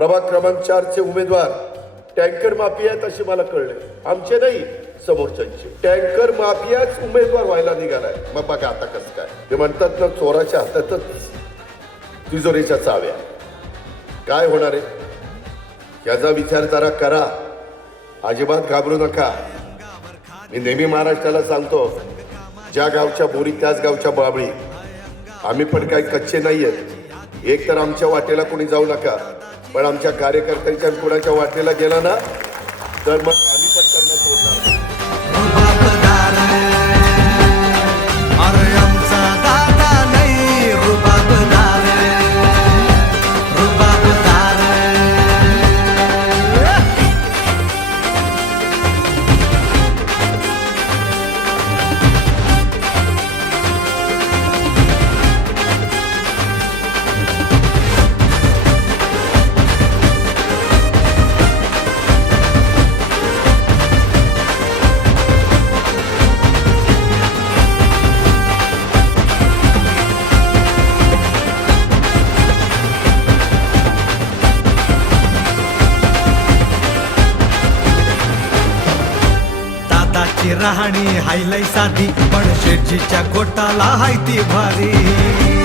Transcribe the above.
प्रभाग क्रमांक 4चे उमेदवार टँकर माफिया आहेत असे मला कळले. आमचे नाही, समोरच्यांचे. टँकर माफियाच उमेदवार व्हायला निघालाय. मग बघा आता कसं काय. ते म्हणतात ना, चोराच्या हातातच तिजोरीच्या चाव्या. काय होणार आहे याचा विचार जरा करा. अजिबात घाबरू नका. मी नेहमी महाराष्ट्राला सांगतो, ज्या गावच्या बोरी त्याच गावच्या बाबळी. आम्ही पण काही कच्चे नाही आहेत. एक तर आमच्या वाटेला कोणी जाऊ नका, पण आमच्या कार्यकर्त्यांच्या कुणाच्या वाटेला गेला ना तर मग आम्ही पण त्यांना सोडणार. राहणी हायलाई साधी, पण शेटजीच्या कोटाला हाय ती भारी.